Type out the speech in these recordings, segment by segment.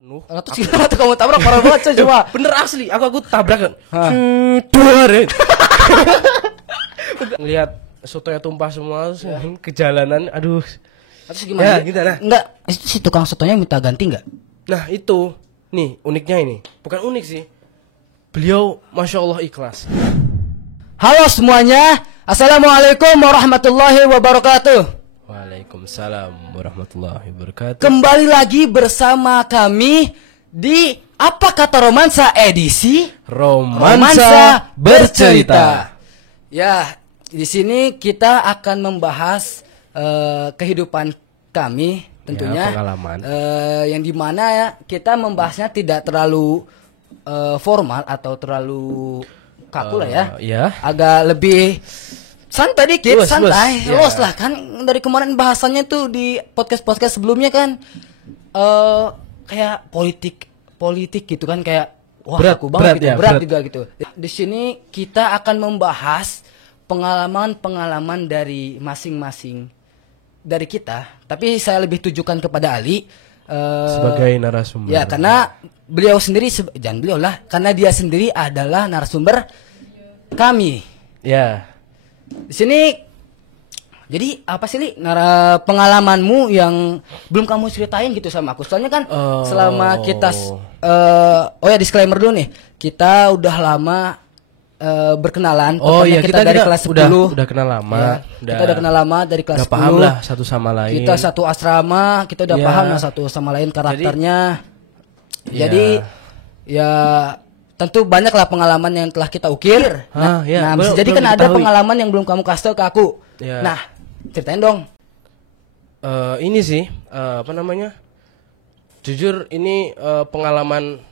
Nuh, Terus gimana tuh kamu tabrak parah banget coy, coba. bener asli, aku tabrakan. Hah. Ngelihat sotonya tumpah semua terus ke jalanan, aduh. Terus gimana? Ya, gitu lah. Enggak, itu si tukang sotonya minta ganti enggak? Nah itu, nih uniknya ini, bukan unik sih. Beliau, masya Allah ikhlas. Halo semuanya, assalamualaikum warahmatullahi wabarakatuh. Waalaikumsalam warahmatullahi wabarakatuh. Kembali lagi bersama kami di Apa Kata Romansa edisi Romansa Bercerita. Ya, di sini kita akan membahas kehidupan kami tentunya, Ya, pengalaman. yang dimana ya kita membahasnya tidak terlalu formal atau terlalu kaku lah ya. Ya. Agak lebih santai dikit, Luas, santai, luas, ya. luas lah kan. Dari kemarin bahasannya tuh di podcast sebelumnya kan kayak politik gitu kan, kayak wah Berat, aku banget berat gitu, ya, berat berat. juga gitu. Di sini kita akan membahas pengalaman dari masing-masing dari kita, tapi saya lebih tujukan kepada Ali Sebagai narasumber. ya, karena beliau sendiri jangan beliau lah, karena dia sendiri adalah narasumber kami. Ya. Di sini jadi apa sih Li pengalamanmu yang belum kamu ceritain gitu sama aku? Soalnya kan selama kita oh ya, disclaimer dulu nih. Kita udah lama berkenalan. Oh tepatnya iya, kita dari kelas 10. udah kenal lama. Ya, kita udah kenal lama dari kelas udah 10. paham lah satu sama lain. Kita satu asrama, kita udah Ya. paham lah satu sama lain karakternya. Ya. Jadi ya tentu banyak lah pengalaman yang telah kita ukir. Nah, ya, bisa jadi belum kan ada diketahui. pengalaman yang belum kamu kasih tahu ke aku. Ya. Nah, ceritain dong. Ini sih apa namanya? Jujur ini pengalaman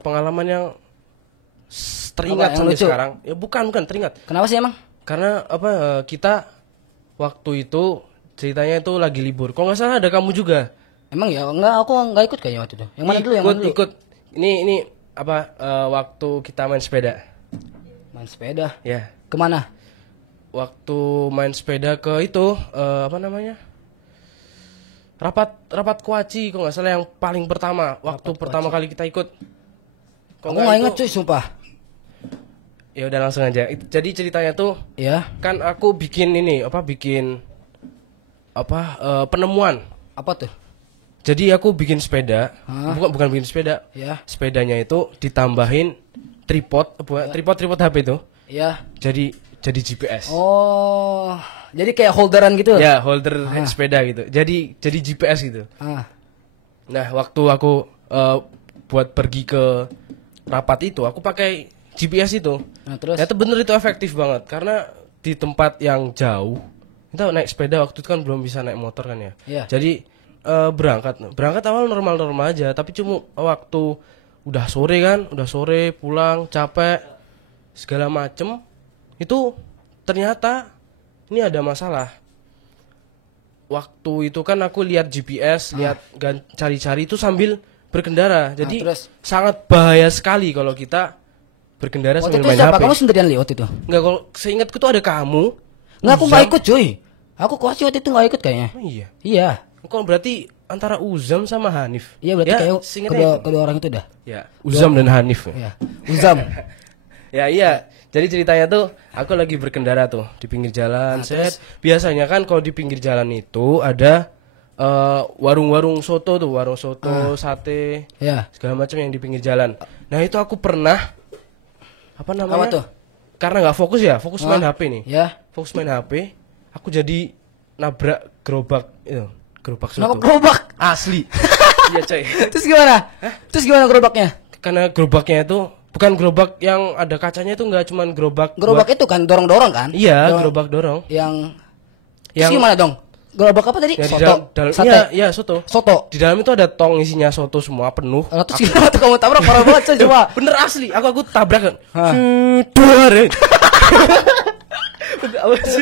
Pengalaman yang teringat Apa, yang sampai lucu? sekarang. Ya bukan teringat. Kenapa sih emang? Karena kita waktu itu ceritanya itu lagi libur. Kalau nggak salah ada kamu juga. Emang ya enggak, aku enggak ikut kayaknya waktu itu. Yang mana dulu? Yang mana dulu? Ikut. Ini waktu kita main sepeda. Main sepeda. Ya. Kemana? Waktu main sepeda ke itu rapat kuaci, kalau nggak salah yang paling pertama, waktu pertama kali kita ikut. Aku nggak ingat cuy, sumpah. Ya udah langsung aja. Jadi ceritanya tuh Ya. kan aku bikin penemuan. Apa tuh? Jadi aku bikin sepeda, bukan bikin sepeda. Ya. Sepedanya itu ditambahin tripod HP itu. Ya. Jadi GPS. Oh, jadi kayak holderan gitu? Ya, holder sepeda gitu. Jadi GPS gitu. Ah. Nah, waktu aku buat pergi ke rapat itu, aku pakai GPS itu. Nah, terus? Ternyata bener itu efektif banget. Karena di tempat yang jauh, kita naik sepeda waktu itu kan belum bisa naik motor kan ya. Iya. Jadi berangkat awal normal-normal aja. Tapi cuma waktu udah sore pulang capek segala macem, itu ternyata ini ada masalah. Waktu itu kan aku lihat GPS, cari-cari itu sambil berkendara. Jadi terus? sangat bahaya sekali kalau kita berkendara Waktu sambil itu main siapa? HP. Kamu sendirian Li waktu itu? Enggak, kalau seingatku tuh ada kamu. Enggak, aku nggak Uzam. ikut cuy. Aku kuaci waktu itu nggak ikut kayaknya. Oh, iya. Iya. Kok berarti antara Uzam sama Hanif? Iya, berarti Ya, kayak seingatnya itu. kedua orang itu dah. Ya, Uzam dan Hanif. Iya. Uzam. Ya iya, jadi ceritanya tuh aku lagi berkendara tuh di pinggir jalan. Biasanya kan kalau di pinggir jalan itu ada warung-warung soto tuh, warung soto, sate, Ya. segala macam yang di pinggir jalan. Nah itu aku pernah apa Apa tuh? Karena nggak fokus main HP nih. Ya. Fokus main HP, aku jadi nabrak gerobak gerobak Kenapa soto. gerobak? Asli. Iya coy. Terus gimana? Terus gimana gerobaknya? Karena gerobaknya itu bukan gerobak yang ada kacanya, itu nggak cuman gerobak. Gerobak itu kan dorong-dorong kan? Iya, gerobak dorong. Yang Yang- gimana dong? Gerobak apa tadi? Ya, di Soto. dalam Sate. iya, soto. Soto. Di dalam itu ada tong isinya soto semua penuh. Terus gimana tuh kamu tabrak parah banget coy, coba. Bener asli, aku tabrakan. Hah. Duar.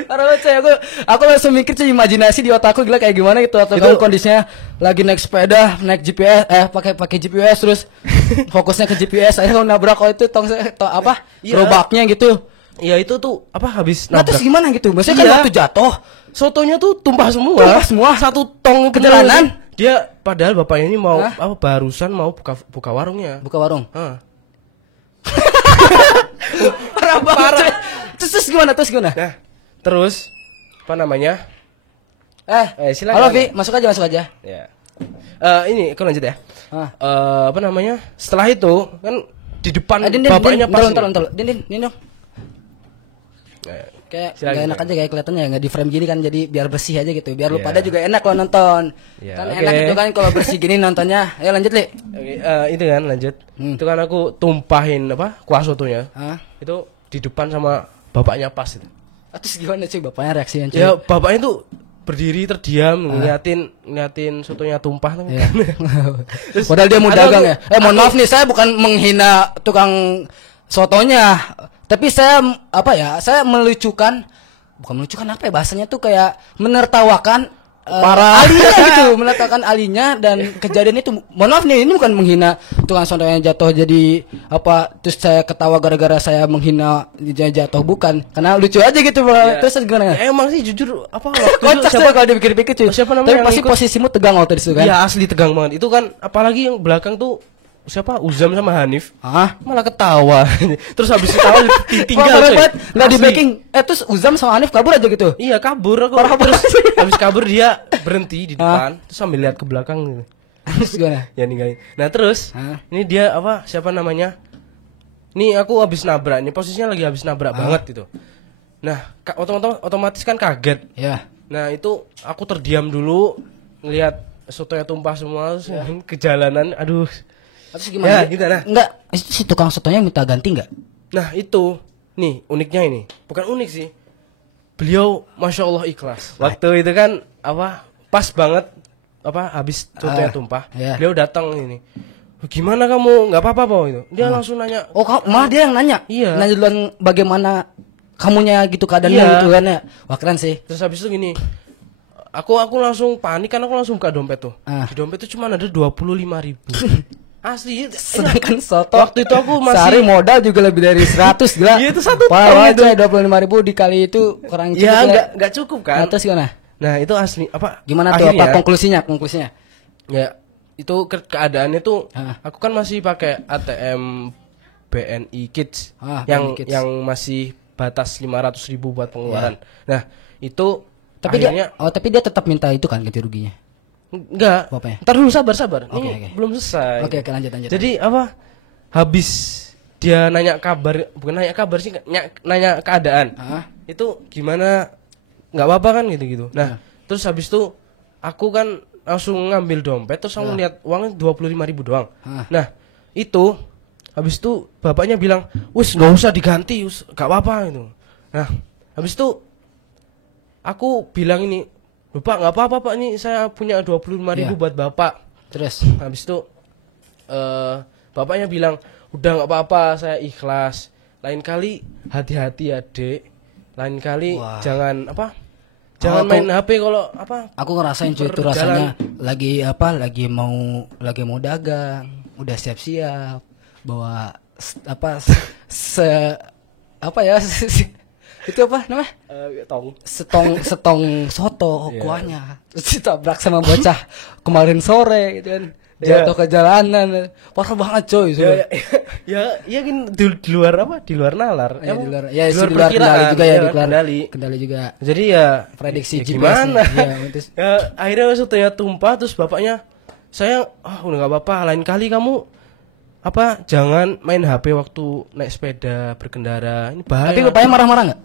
Parah banget coy, aku langsung mikir cuy, imajinasi di otakku gila kayak gimana itu atau kamu kondisinya lagi naik sepeda, naik GPS, pakai GPS terus fokusnya ke GPS, akhirnya kamu nabrak itu Iya. gerobaknya gitu. Ya itu tuh habis Nah terus gimana gitu? Maksudnya kan Iya. waktu jatuh sotonya tuh tumpah semua. Tumpah semua? Satu tong ke jalanan? Dia padahal bapaknya ini mau barusan mau buka warungnya. Buka warung. Hah. Parah banget. Terus gimana? Nah, terus apa namanya? Silakan. Halo Vi, masuk aja. Ya. Ini aku lanjut ya. Ah. Apa namanya? Setelah itu kan di depan Din, bapaknya pas. Ntar. Din dong. Kayak Silakan, gak enak aja kayak kelihatannya nggak di frame gini kan, jadi biar bersih aja gitu, biar lu Iya. pada juga enak lo nonton. Iya, Kan oke. enak itu kan kalau bersih gini nontonnya. Ayo lanjut Li. Oke, itu kan lanjut. Itu kan aku tumpahin kuah sotonya. Hah? Itu di depan sama bapaknya pas itu. Terus gimana cuy bapaknya reaksinya cuy? Ya bapaknya tuh berdiri terdiam ngeliatin sotonya tumpah tuh. Iya. Terus Padahal dia mau ada dagang aku- ya. Mohon maaf nih, saya bukan menghina tukang sotonya, tapi saya bukan melucukan apa ya bahasanya tuh, kayak menertawakan Parah. alinya gitu, menertawakan alinya dan kejadian itu. Mohon maaf nih, ini bukan menghina tukang soto yang jatuh jadi apa, terus saya ketawa gara-gara saya menghina dia jatuh, bukan, karena lucu aja gitu Bang. Ya. Terus gimana? Ya, emang sih jujur apa waktu itu Kocak sih kalau dipikir-pikir cuy. siapa namanya Tapi yang pasti ikut? posisimu tegang waktu itu kan? Iya asli tegang banget. Itu kan apalagi yang belakang tuh siapa? Uzam sama Hanif. Hah? Malah ketawa. Terus habis ketawa ditinggal. Parah coy. banget, nggak di Asli. backing. Terus Uzam sama Hanif kabur aja gitu. Iya kabur aku. Parah Terus banget. habis kabur dia berhenti di depan, terus sambil lihat ke belakang gitu. Terus gimana? Ya ninggalin. Nah terus Hah? ini dia apa? Siapa namanya? Nih aku habis nabrak. Ini posisinya lagi habis nabrak banget gitu. Nah otomatis kan kaget. Ya. Nah itu aku terdiam dulu ngelihat sotonya tumpah semua terus ke jalanan. Aduh. Terus gimana? Ya, gimana? Enggak, itu si tukang sotonya minta ganti enggak? Nah itu nih uniknya ini. Bukan unik sih. Beliau masya Allah ikhlas. Waktu itu kan apa pas banget apa habis sotonya tumpah. iya. Beliau datang ini. Gimana kamu? Nggak apa-apa po itu. Dia langsung nanya. Oh, malah dia yang nanya. Iya. Nanya duluan bagaimana kamunya gitu keadaannya Iya. gitu kan ya. Wah, keren sih. Terus habis itu gini. Aku langsung panik kan aku langsung buka dompet tuh. Di dompet tuh cuma ada 25.000. Asli. Sedangkan soto Waktu itu aku masih sehari modal juga lebih dari 100 gila. Iya, itu satu Parah ton aja 25.000 dikali itu kurang cukup. ya lah. nggak cukup kan. Nah, terus gimana? Nah itu asli apa? Gimana tuh akhirnya, apa konklusinya? Ya itu keadaannya tuh Hah. aku kan masih pakai ATM BNI Kids BNI Kids. yang masih batas 500.000 buat pengeluaran. Nah itu Tapi akhirnya dia tetap minta itu kan ganti ruginya. enggak. Bapaknya? Ntar dulu sabar. Oke, Ini oke. belum selesai. Oke, lanjut. Jadi apa? Habis dia nanya kabar, bukan nanya kabar sih, nanya keadaan. Hah? Itu gimana? Nggak apa-apa kan gitu. Nah, terus habis itu aku kan langsung ngambil dompet terus aku lihat uangnya 25.000 doang. Nah, itu habis itu bapaknya bilang, "Wis, nggak usah diganti, nggak apa-apa gitu." Nah, habis itu aku bilang ini, "Bapak, nggak apa-apa, Pak. Ini saya punya 25.000 buat Bapak." Terus Habis itu bapaknya bilang, "Udah nggak apa-apa, saya ikhlas. Lain kali hati-hati ya, Dek. Lain kali jangan apa? Jangan main HP kalau apa?" aku ngerasain cuy itu rasanya lagi mau dagang, udah siap-siap bawa itu apa namanya? Tong. Setong soto kuahnya. Terus ditabrak sama bocah kemarin sore gitu kan. Jatuh ke jalanan. Parah banget coy. Ya kan di luar apa? Di luar nalar. Ya, Apa? di luar kendali perkiraan, juga ya, di luar kendali. kendali juga. Jadi ya Prediksi ya GPS gimana? nih. Iya, terus. Ya, akhirnya sotonya tumpah terus bapaknya, "Saya udah nggak apa-apa, lain kali kamu apa jangan main HP waktu naik sepeda berkendara. Ini bahaya." Tapi bapaknya marah-marah enggak?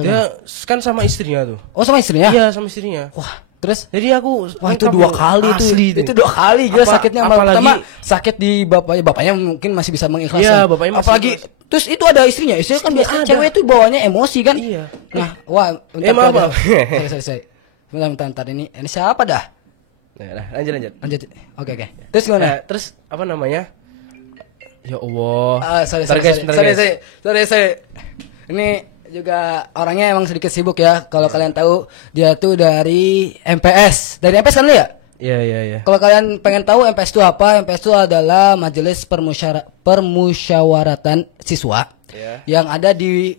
Dia kan sama istrinya tuh. Oh, sama istrinya? Iya, sama istrinya. Wah, terus Jadi aku wah itu lengkap 2 loh. kali Asli itu 2 kali gila sakitnya. apalagi Pertama sakit di bapaknya mungkin masih bisa mengikhlaskan. Iya, bapaknya masih apalagi ikhlas. terus itu ada istrinya kan biasanya ada. cewek itu bawanya emosi kan. Iya. Nah, wah maaf. sorry. Bentar ini siapa dah? Nah, lanjut. Lanjut. Oke. Terus gimana? Nah, terus apa namanya? Ya Allah. Sorry. Bentar, guys. Sorry. Ini juga orangnya emang sedikit sibuk ya. Kalau kalian tahu dia tuh dari MPS. Dari MPS kan lu ya? Iya. Kalau kalian pengen tahu MPS itu apa? MPS itu adalah Majelis Permusyawaratan Siswa Iya. yang ada di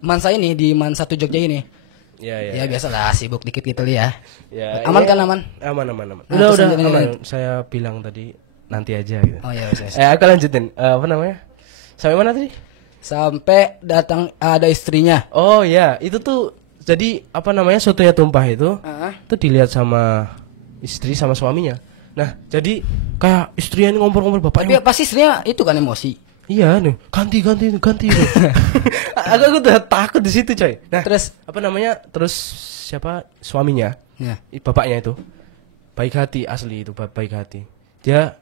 Mansa ini, di Man 1 Jogja ini. Ya biasalah sibuk dikit gitu ya. Ya, Aman ya. kan aman? Aman. Nah, Udah terus lanjutin, aman. lanjutin. Saya bilang tadi nanti aja gitu. Oh ya wes. Aku lanjutin. Apa namanya? Sampai mana tadi? Sampai datang ada istrinya. Oh ya, itu tuh jadi apa namanya sotonya tumpah itu itu dilihat sama istri sama suaminya. Nah, jadi kayak istrinya ini ngompor-ngompor Tapi bapaknya. pasti istrinya itu kan emosi. Iya nih, ganti. aku udah takut di situ, coy. Nah, Terus apa namanya? Terus siapa suaminya? ya. Bapaknya itu baik hati asli itu baik hati. Dia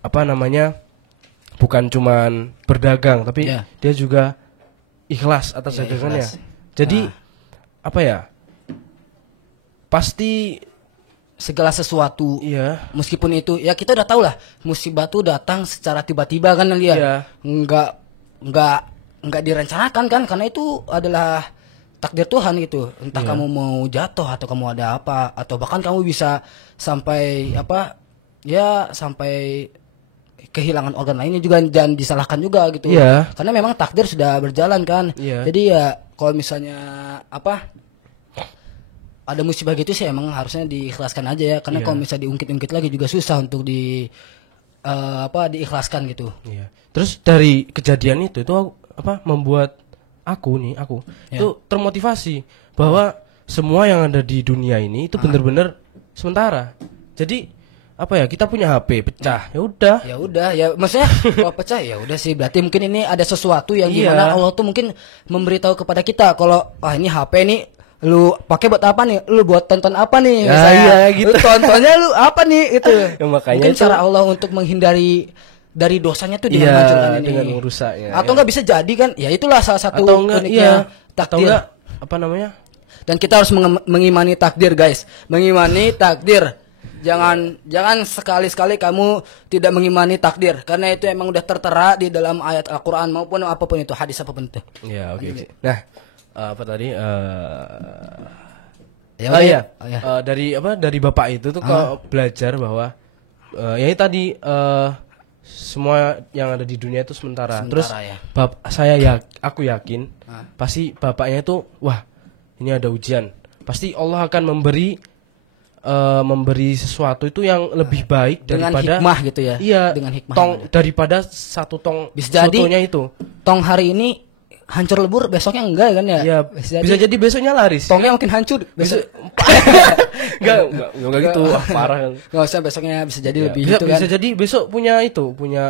apa namanya? Bukan cuman berdagang, tapi Ya. dia juga ikhlas atas Ya, dagangannya. ikhlas. Jadi apa ya? Pasti Segala sesuatu iya. meskipun itu ya kita udah tahu lah musibah tuh datang secara tiba-tiba kan dia Iya. nggak direncanakan kan karena itu adalah takdir Tuhan gitu entah Iya. kamu mau jatuh atau kamu ada apa atau bahkan kamu bisa sampai apa ya sampai kehilangan organ lainnya juga dan disalahkan juga gitu Iya. karena memang takdir sudah berjalan kan Iya. jadi ya kalau misalnya apa ada musibah gitu sih emang harusnya diikhlaskan aja ya karena Iya. kalau misalnya diungkit-ungkit lagi juga susah untuk diikhlaskan gitu. Iya. Terus dari kejadian itu apa membuat aku Ya. itu termotivasi bahwa semua yang ada di dunia ini itu benar-benar sementara. Jadi apa ya kita punya HP pecah ya udah. Ya udah ya maksudnya kalau pecah ya udah sih berarti mungkin ini ada sesuatu yang Iya. dimana Allah tuh mungkin memberitahu kepada kita kalau ini HP nih lu pakai buat apa nih? Lu buat tonton apa nih? Ya, Misalnya, iya, gitu. Lu tontonnya lu apa nih itu? Ya, makanya mungkin itu- cara Allah untuk menghindari dari dosanya tuh dengan Iya, menghancurkan ini. dengan merusaknya, Atau ya. nggak bisa jadi kan? Ya itulah salah satu Atau enggak uniknya iya atau takdir. enggak apa namanya? Dan kita harus mengimani takdir, guys. Mengimani takdir. Jangan sekali-sekali kamu tidak mengimani takdir karena itu emang udah tertera di dalam ayat Al-Qur'an maupun apapun itu, hadis apapun itu. Iya, oke. Nah, apa tadi Ya oh udah, iya, oh iya. dari bapak itu tuh kalau belajar bahwa ya ini tadi semua yang ada di dunia itu sementara. Terus ya. aku yakin pasti bapaknya itu wah ini ada ujian. Pasti Allah akan memberi sesuatu itu yang lebih baik Dengan daripada hikmah gitu ya. Iya, Dengan hikmah tong yang ada. daripada satu tong Bisa jadi sotonya itu. Tong hari ini hancur lebur, besoknya enggak kan ya? Iya, bisa jadi besoknya laris. tongnya makin hancur. Besok Enggak gitu, wah, parah. nggak usah besoknya bisa jadi lebih Bisa, itu kan. bisa jadi besok punya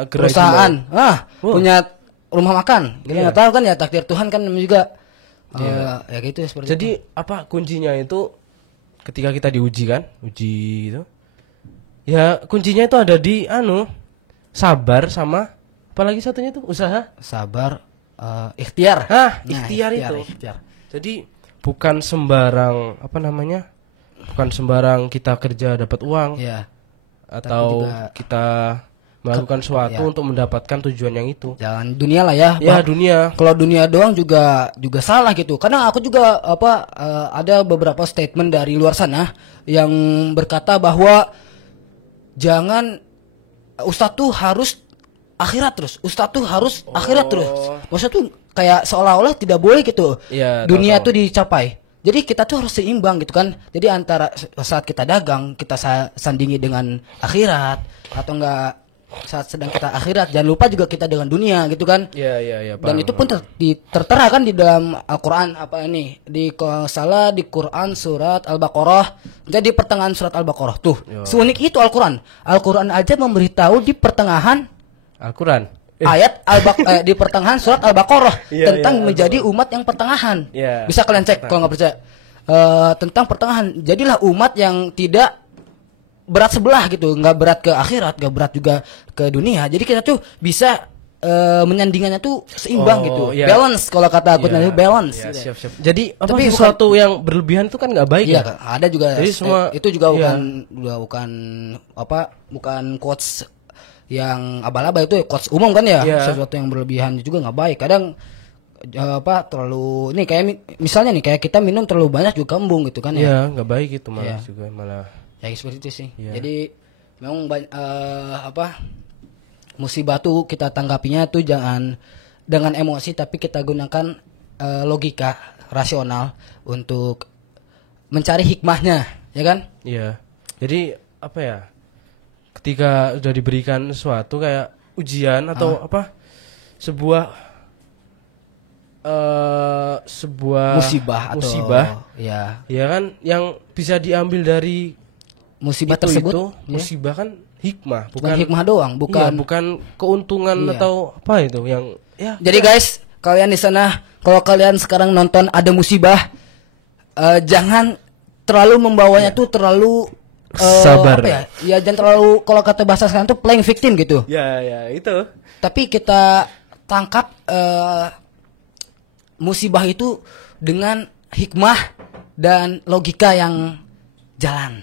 gerai Perusahaan, Wow. punya rumah makan. Kita Iya. nggak tahu kan ya takdir Tuhan kan namanya juga. Ya gitu ya seperti Jadi apa kuncinya itu ketika kita diuji kan, uji itu. Ya kuncinya itu ada di sabar sama apalagi satunya itu usaha. sabar, ikhtiar. Hah, Nah, ikhtiar itu. ikhtiar. Jadi bukan sembarang bukan sembarang kita kerja dapat uang Ya. atau juga- kita melakukan sesuatu ya. untuk mendapatkan tujuan yang itu. Jangan dunia lah ya. Ya dunia. Kalau dunia doang juga salah gitu. Karena aku juga ada beberapa statement dari luar sana yang berkata bahwa jangan Ustadz tuh harus akhirat terus. Ustadz tuh harus akhirat terus. Maksudnya tuh kayak seolah-olah tidak boleh gitu. Iya, dunia tahu-tahu. tuh dicapai. Jadi kita tuh harus seimbang gitu kan. Jadi antara saat kita dagang kita sandingi dengan akhirat atau enggak saat sedang kita akhirat jangan lupa juga kita dengan dunia gitu kan. Iya. Dan itu pun tertera kan di dalam Al-Qur'an apa ini? Kalau salah di Quran surat Al-Baqarah. Jadi pertengahan surat Al-Baqarah tuh. Seunik itu Al-Qur'an. Al-Qur'an aja memberitahu di pertengahan Al-Quran. ayat di pertengahan surat Al-Baqarah Iya, tentang iya, menjadi umat yang pertengahan. Iya. Bisa kalian cek kalau nggak percaya. Tentang pertengahan. Jadilah umat yang tidak berat sebelah gitu, nggak berat ke akhirat, nggak berat juga ke dunia. Jadi kita tuh bisa menyandingannya tuh seimbang Oh, gitu. iya. Balance kalau kata aku Iya, nanti balance. iya, gitu. siap. Jadi Tapi sesuatu yang berlebihan itu kan nggak baik Iya, ya. ada juga. Jadi semua- itu juga iya. bukan quotes yang abal-abal itu quotes umum kan ya. Iya. Sesuatu yang berlebihan juga nggak baik. Kadang terlalu ini kayak misalnya nih kayak kita minum terlalu banyak juga kembung gitu kan ya. Iya, nggak baik itu malah Iya. juga malah. Ya seperti itu sih. Iya. Jadi memang musibah tuh kita tanggapinya tuh jangan dengan emosi tapi kita gunakan logika rasional untuk mencari hikmahnya, ya kan? Iya. Jadi apa ya? Ketika sudah diberikan sesuatu kayak ujian atau apa? Sebuah Musibah ya. Ya kan yang bisa diambil dari Musibah itu, tersebut ya. musibah kan hikmah, Bukan hikmah doang, bukan. bukan keuntungan Iya. atau apa itu yang ya. Jadi guys, kalian di sana kalau kalian sekarang nonton ada musibah, jangan terlalu membawanya tuh terlalu Sabar. apa ya? Ya jangan terlalu, kalau kata bahasa sekarang tuh playing victim gitu. Ya itu. Tapi kita tangkap musibah itu dengan hikmah dan logika yang jalan.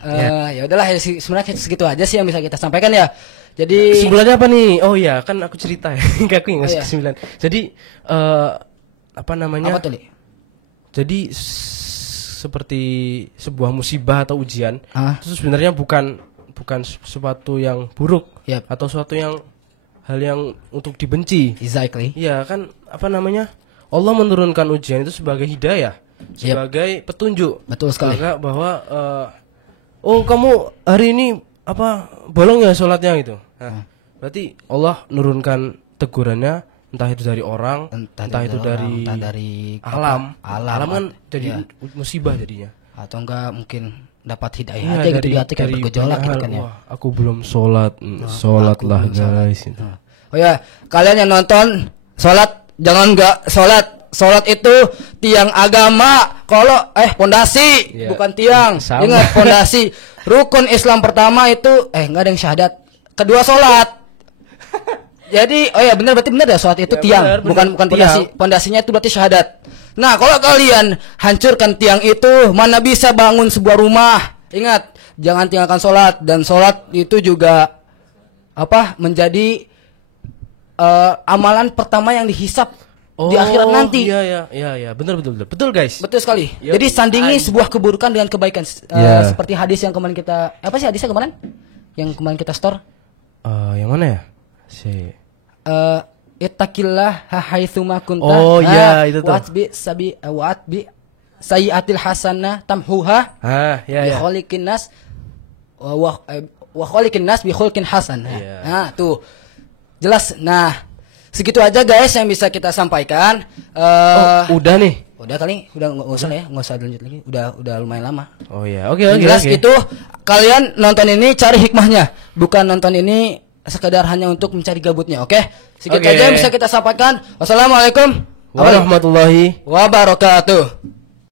Ya udahlah ya, sebenarnya segitu aja sih yang bisa kita sampaikan ya. Jadi Kesimpulannya apa nih? Oh ya, kan aku cerita ya. Aku yang ngasih iya. kesimpulan. Jadi apa namanya? apa tuh, Li? Jadi seperti sebuah musibah atau ujian itu sebenarnya bukan sesuatu yang buruk Yap. atau sesuatu yang hal yang untuk dibenci. Exactly. Iya kan, apa namanya? Allah menurunkan ujian itu sebagai hidayah, sebagai petunjuk. Betul sekali. Maka bahwa oh kamu hari ini apa bolong ya sholatnya gitu. Nah, berarti Allah nurunkan tegurannya, entah itu dari orang, entah itu dari alam. Alam kan jadi musibah jadinya. Atau enggak mungkin dapat hidayah Iya, aja gitu di hati, kayak bergejolak gitu kan ya. Wah, aku belum sholat, sholatlah guys. Oh ya, kalian yang nonton sholat jangan enggak sholat. Sholat itu tiang agama. Kalau pondasi, Iya. bukan tiang. Sama. Ingat, pondasi. Rukun Islam pertama itu enggak ada yang syahadat. Kedua sholat. Jadi berarti benar ya, sholat itu Ya, tiang, benar, bukan pondasi. tiang. Pondasinya itu berarti syahadat. Nah, kalau kalian hancurkan tiang itu, mana bisa bangun sebuah rumah? Ingat, jangan tinggalkan sholat, dan sholat itu juga menjadi amalan pertama yang dihisap di akhirat nanti. Iya, betul guys. Betul sekali. Yo, Jadi sandingi sebuah keburukan dengan kebaikan. Iya. Seperti hadis yang kemarin kita, apa sih hadisnya kemarin? Yang kemarin kita store. Yang mana ya? Ittaqillah haitsuma kunta. Oh iya, itu tuh. Watbi sayyi'atil hasanah tamhuha. Bi Ya. khaliqin nas wa khaliqin nas bi khulqin hasan. Iya. Nah, tuh. Jelas. Nah, segitu aja guys yang bisa kita sampaikan. Udah nih. Udah kali, udah nggak usah lah ya, nggak usah lanjut lagi. Udah lumayan lama. Oh iya, oke. Jelas itu kalian nonton ini cari hikmahnya, bukan nonton ini sekedar hanya untuk mencari gabutnya. Oke? Segitu aja yang bisa kita sampaikan. Wassalamualaikum warahmatullahi wabarakatuh.